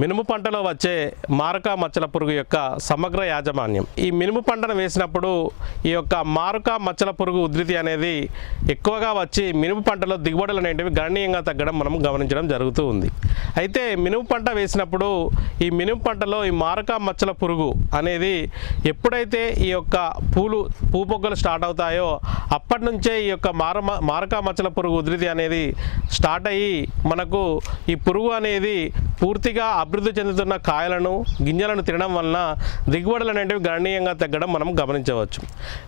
మినుము పంటలో వచ్చే మారక మచ్చల పురుగు యొక్క సమగ్ర యాజమాన్యం. ఈ మినుము పంటను వేసినప్పుడు ఈ యొక్క మారక మచ్చల పురుగు ఉధృతి అనేది ఎక్కువగా వచ్చి మినుము పంటలో దిగుబడులు అనేటివి గణనీయంగా తగ్గడం మనం గమనించడం జరుగుతూ ఉంది. అయితే మినుము పంట వేసినప్పుడు ఈ మినుము పంటలో ఈ మారక మచ్చల పురుగు అనేది ఎప్పుడైతే ఈ యొక్క పూపొగ్గలు స్టార్ట్ అవుతాయో అప్పటి నుంచే ఈ యొక్క మారక మచ్చల పురుగు ఉధృతి అనేది స్టార్ట్ అయ్యి మనకు ఈ పురుగు అనేది పూర్తిగా అభివృద్ధి చెందుతున్న కాయలను గింజలను తినడం వలన దిగుబడులు అనేటివి గణనీయంగా తగ్గడం మనం గమనించవచ్చు.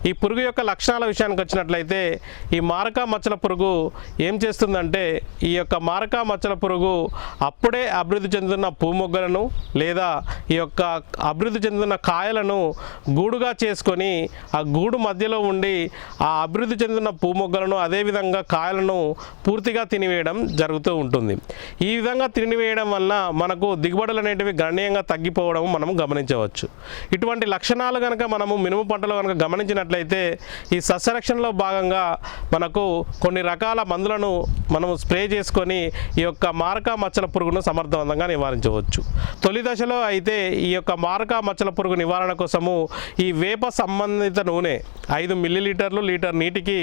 ఈ పురుగు యొక్క లక్షణాల విషయానికి వచ్చినట్లయితే ఈ మారక మచ్చల పురుగు ఏం చేస్తుందంటే ఈ యొక్క మారక మచ్చల పురుగు అప్పుడే అభివృద్ధి చెందుతున్న పూమొగ్గలను లేదా ఈ యొక్క అభివృద్ధి చెందుతున్న కాయలను గూడుగా చేసుకొని ఆ గూడు మధ్యలో ఉండి ఆ అభివృద్ధి చెందుతున్న పూమొగ్గలను అదేవిధంగా కాయలను పూర్తిగా తినివేయడం జరుగుతూ ఉంటుంది. ఈ విధంగా తినివేయడం వలన మనకు దిగుబడులు అనేటివి గణనీయంగా తగ్గిపోవడం మనం గమనించవచ్చు. ఇటువంటి లక్షణాలు కనుక మనము మినుము పంటలో కనుక గమనించినట్లయితే ఈ సస్యరక్షణలో భాగంగా మనకు కొన్ని రకాల మందులను మనము స్ప్రే చేసుకొని ఈ యొక్క మారక మచ్చల పురుగును సమర్థవంతంగా నివారించవచ్చు. తొలి దశలో అయితే ఈ యొక్క మారక మచ్చల పురుగు నివారణ కోసము ఈ వేప సంబంధిత నూనె 5 మిల్లీలీటర్లు లీటర్ నీటికి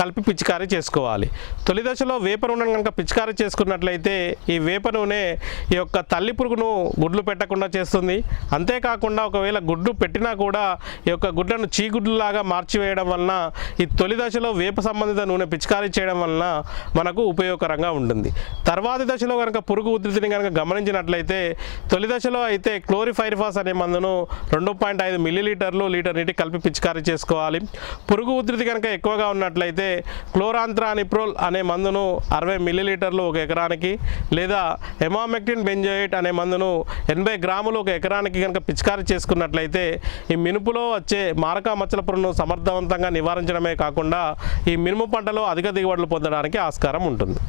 కలిపి పిచికారీ చేసుకోవాలి. తొలి దశలో వేప నూనెను కనుక పిచికారీ చేసుకున్నట్లయితే ఈ వేప నూనె ఈ యొక్క తల్లి పురుగును గుడ్లు పెట్టకుండా చేస్తుంది. అంతేకాకుండా ఒకవేళ గుడ్లు పెట్టినా కూడా ఈ యొక్క గుడ్లను చీగుడ్లులాగా మార్చివేయడం వలన ఈ తొలి దశలో వేప సంబంధిత నూనె పిచికారీ చేయడం వలన మనకు ఉపయోగకరంగా ఉంటుంది. తర్వాతి దశలో కనుక పురుగు ఉధృతిని కనుక గమనించినట్లయితే తొలి దశలో అయితే క్లోరిఫైరిఫాస్ అనే మందును 2.5 మిల్లీలీటర్లు లీటర్ నీటి కలిపి పిచికారీ చేసుకోవాలి. పురుగు ఉధృతి కనుక ఎక్కువగా ఉన్నట్లయితే క్లోరాంత్రానిప్రోల్ అనే మందును 60 మిల్లీలీటర్లు 1 ఎకరానికి లేదా ఎమామెక్టిన్ బెంజోయేట్ అనే మందును 80 గ్రాములు 1 ఎకరానికి కనుక పిచికారీ చేసుకున్నట్లయితే ఈ మినుపులో వచ్చే మారక మచ్చల పురుగును సమర్థవంతంగా నివారించడమే కాకుండా ఈ మినుము పంటలో అధిక దిగుబడులు పొందడానికి ఆస్కారం ఉంటుంది.